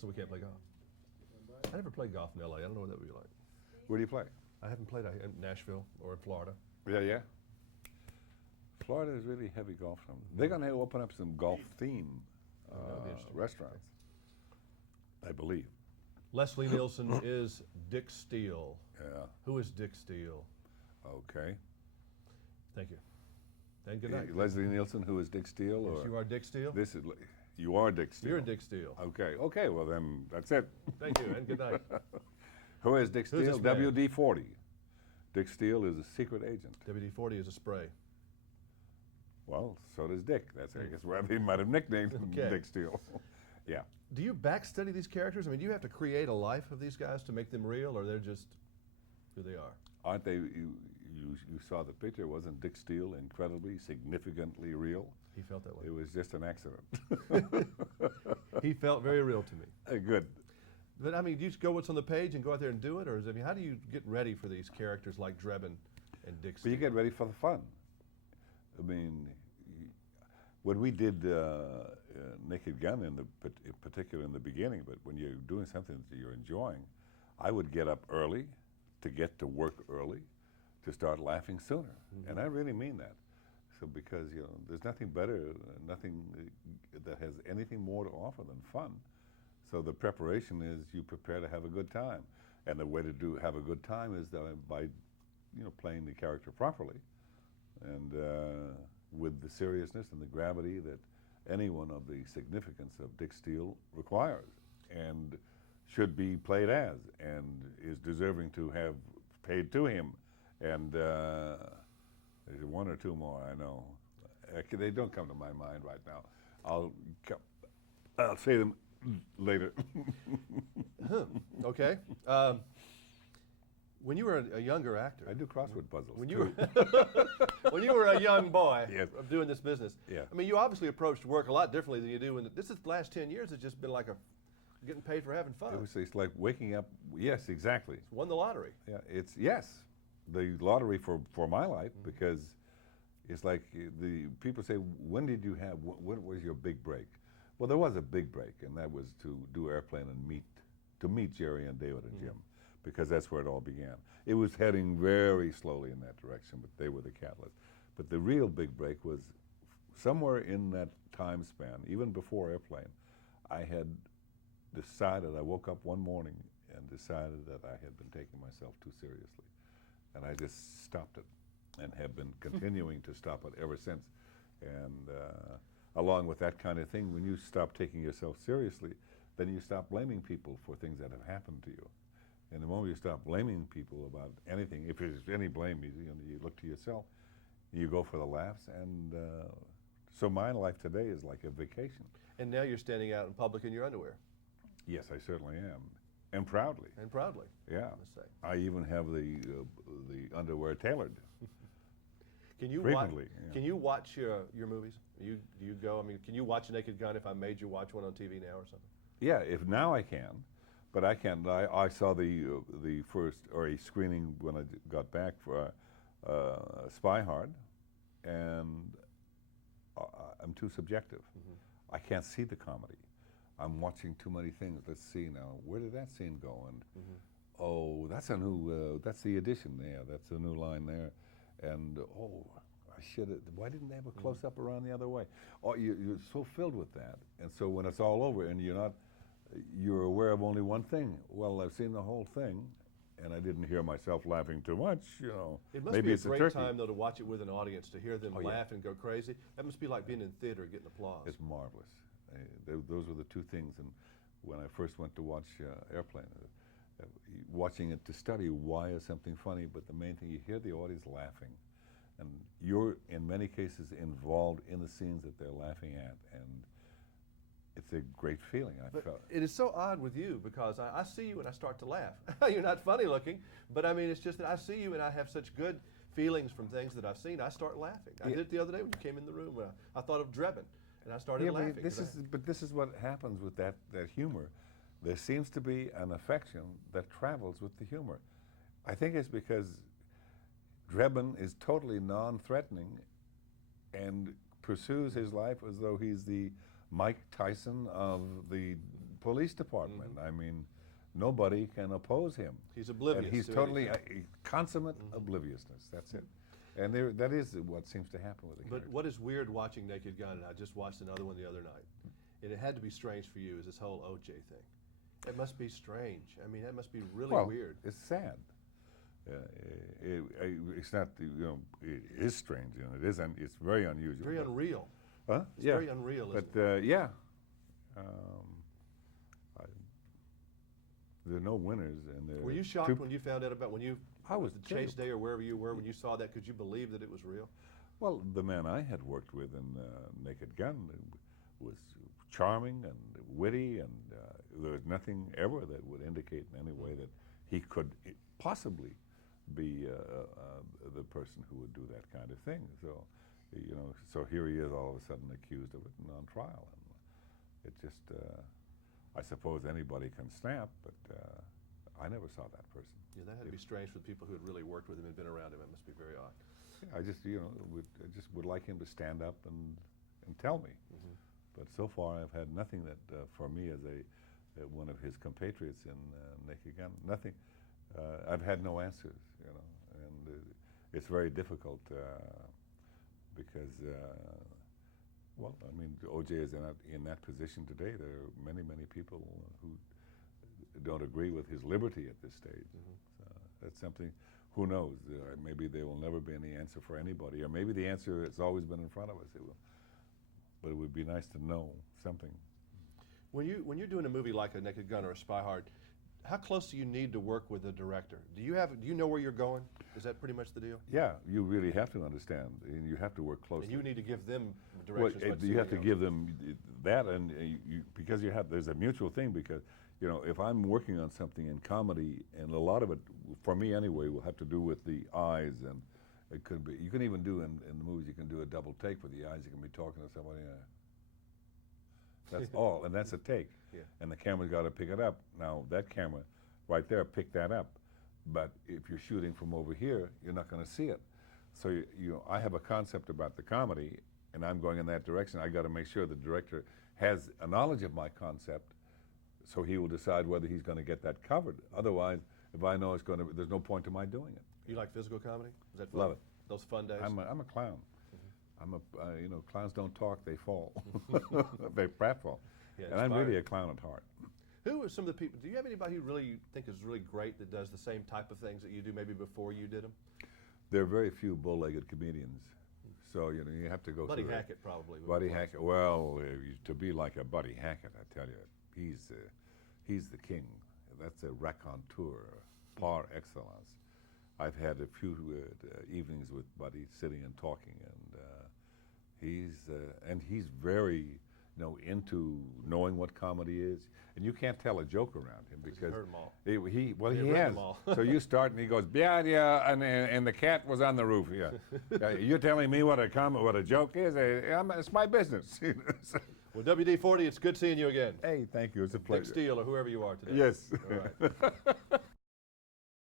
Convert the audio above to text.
So we can't play golf. I never played golf in LA. I don't know what that would be like. Where do you play? I haven't played in Nashville or in Florida. Yeah. Florida is really heavy golf. They're going to open up some golf theme restaurants, I believe. Leslie Nielsen is Dick Steele. Yeah. Who is Dick Steele? Okay. Thank you. And good night. Leslie Nielsen, who is Dick Steele? Yes, or you are Dick Steele? You are Dick Steele. You're Dick Steele. Okay, well then, that's it. Thank you, and good night. Who is Dick Who's Steele? this man? WD-40. Dick Steele is a secret agent. WD-40 is a spray. Well, so does Dick. That's, I guess, where they might have nicknamed him Dick Steele. Yeah. Do you backstudy these characters? I mean, do you have to create a life of these guys to make them real, or they're just who they are? Aren't they, you saw the picture, wasn't Dick Steele incredibly, significantly real? He felt that way. It was just an accident. He felt very real to me. Good. But I mean, do you just go what's on the page and go out there and do it, or is, I mean, how do you get ready for these characters like Drebin and Dick But Steele? you get ready for the fun. I mean, when we did Naked Gun, in particular in the beginning, but when you're doing something that you're enjoying, I would get up early to get to work early to start laughing sooner. Mm-hmm. And I really mean that. So because, you know, there's nothing better, nothing that has anything more to offer than fun. So the preparation is you prepare to have a good time. And the way to have a good time is by, you know, playing the character properly and with the seriousness and the gravity that anyone of the significance of Dick Steele requires and should be played as and is deserving to have paid to him. And there's one or two more, I know. They don't come to my mind right now. I'll say them later. Okay. When you were a younger actor, I do crossword puzzles. When you were when you were a young boy of doing this business, Yeah. I mean, you obviously approached work a lot differently than you do. And this is the last 10 years. It's just been like getting paid for having fun. It's like waking up. Yes, exactly. Won the lottery. Yeah, yes, the lottery for my life, because it's like the people say, when did you have? What was your big break? Well, there was a big break, and that was to do Airplane and meet Jerry and David and Jim, because that's where it all began. It was heading very slowly in that direction, but they were the catalyst. But the real big break was somewhere in that time span, even before Airplane. I had decided, I woke up one morning and decided that I had been taking myself too seriously. And I just stopped it and have been continuing to stop it ever since. And along with that kind of thing, when you stop taking yourself seriously, then you stop blaming people for things that have happened to you. And the moment you stop blaming people about anything, if there's any blame, you look to yourself, you go for the laughs. And so my life today is like a vacation. And now you're standing out in public in your underwear. Yes, I certainly am, and proudly. And proudly. Yeah, I must say. I even have the underwear tailored. Can you frequently? Can you watch your movies? Do you go? I mean, can you watch Naked Gun if I made you watch one on TV now or something? Yeah, if now I can, but I can't. I saw the first or a screening when I got back for Spy Hard, and I'm too subjective. I can't see the comedy. I'm watching too many things. Let's see now. Where did that scene go? And oh, that's a new. That's the addition there. That's a new line there. And oh, I should have. Why didn't they have a close up around the other way? Oh, you're so filled with that. And so when it's all over and you're aware of only one thing. Well, I've seen the whole thing, and I didn't hear myself laughing too much. You know, it must maybe be a it's great turkey. time though to watch it with an audience, to hear them Oh, laugh yeah. and go crazy. That must be like being in theater getting applause. It's marvelous. Those were the two things. And when I first went to watch Airplane, watching it to study why is something funny, but the main thing, you hear the audience laughing. And you're, in many cases, involved in the scenes that they're laughing at. And it's a great feeling, I felt. It is so odd with you, because I see you and I start to laugh. You're not funny looking, but I mean, it's just that I see you and I have such good feelings from things that I've seen. I start laughing. I did it the other day when you came in the room. I thought of Drebin, and I started laughing. But this is what happens with that humor. There seems to be an affection that travels with the humor. I think it's because Drebin is totally non-threatening and pursues his life as though he's the Mike Tyson of the police department. I mean, nobody can oppose him. He's oblivious. And he's to totally anything. consummate obliviousness. That's it. And that is what seems to happen with the But character. what is weird watching Naked Gun, and I just watched another one the other night, and it had to be strange for you, is this whole OJ thing. It must be strange. I mean, that must be really weird. It's sad. It's not, it is strange, it's very unusual. Very unreal. Huh? It's very unreal, isn't but it? yeah, there are no winners, and there. Were you shocked when you found out about I was the Chase Day or wherever you were when you saw that? Could you believe that it was real? Well, the man I had worked with in Naked Gun was charming and witty, and there was nothing ever that would indicate in any way that he could possibly be the person who would do that kind of thing. So, so here he is all of a sudden accused of it and on trial. And it just, I suppose anybody can snap, but I never saw that person. Yeah, that had to be strange for the people who had really worked with him and been around him. It must be very odd. I just, would like him to stand up and tell me. But so far, I've had nothing that, for me as one of his compatriots in Naked Gun, nothing. I've had no answers, and it's very difficult because, well, I mean, OJ is in that position today. There are many, many people who don't agree with his liberty at this stage. That's something. Who knows? Maybe there will never be any answer for anybody, or maybe the answer has always been in front of us. But it would be nice to know something. When you're doing a movie like a Naked Gun or a Spy Hard, how close do you need to work with the director? Do you know where you're going? Is that pretty much the deal? Yeah, you really have to understand, and you have to work closely. And you need to give them directions. Well, you have to give them that, and because there's a mutual thing. Because if I'm working on something in comedy, and a lot of it, for me anyway, will have to do with the eyes, and it could be. You can even do in the movies. You can do a double take for the eyes. You can be talking to somebody. That's all, and that's a take. Yeah. And the camera's got to pick it up. Now that camera, right there, pick that up. But if you're shooting from over here, you're not going to see it. So I have a concept about the comedy, and I'm going in that direction. I got to make sure the director has a knowledge of my concept, so he will decide whether he's going to get that covered. Otherwise, if I know there's no point to my doing it. You like physical comedy? Is that fun? Love it. Those fun days? I'm a clown. Clowns don't talk; they fall. They pratfall. Yeah, and I'm really a clown at heart. Who are some of the people? Do you have anybody who you think is really great that does the same type of things that you do, maybe before you did them? There are very few bow-legged comedians, so you have to go. Buddy Hackett probably. Buddy Hackett. Well, to be like a Buddy Hackett, I tell you, he's the king. That's a raconteur par excellence. I've had a few evenings with Buddy, sitting and talking, and he's very into knowing what comedy is, and you can't tell a joke around him because he's heard them all. He has. them all. So you start and he goes, yeah, and the cat was on the roof. Yeah, you're telling me what a joke is? It's my business. Well, WD-40, it's good seeing you again. Hey, thank you. It's a pleasure. Dick Steele or whoever you are today. Yes. All right.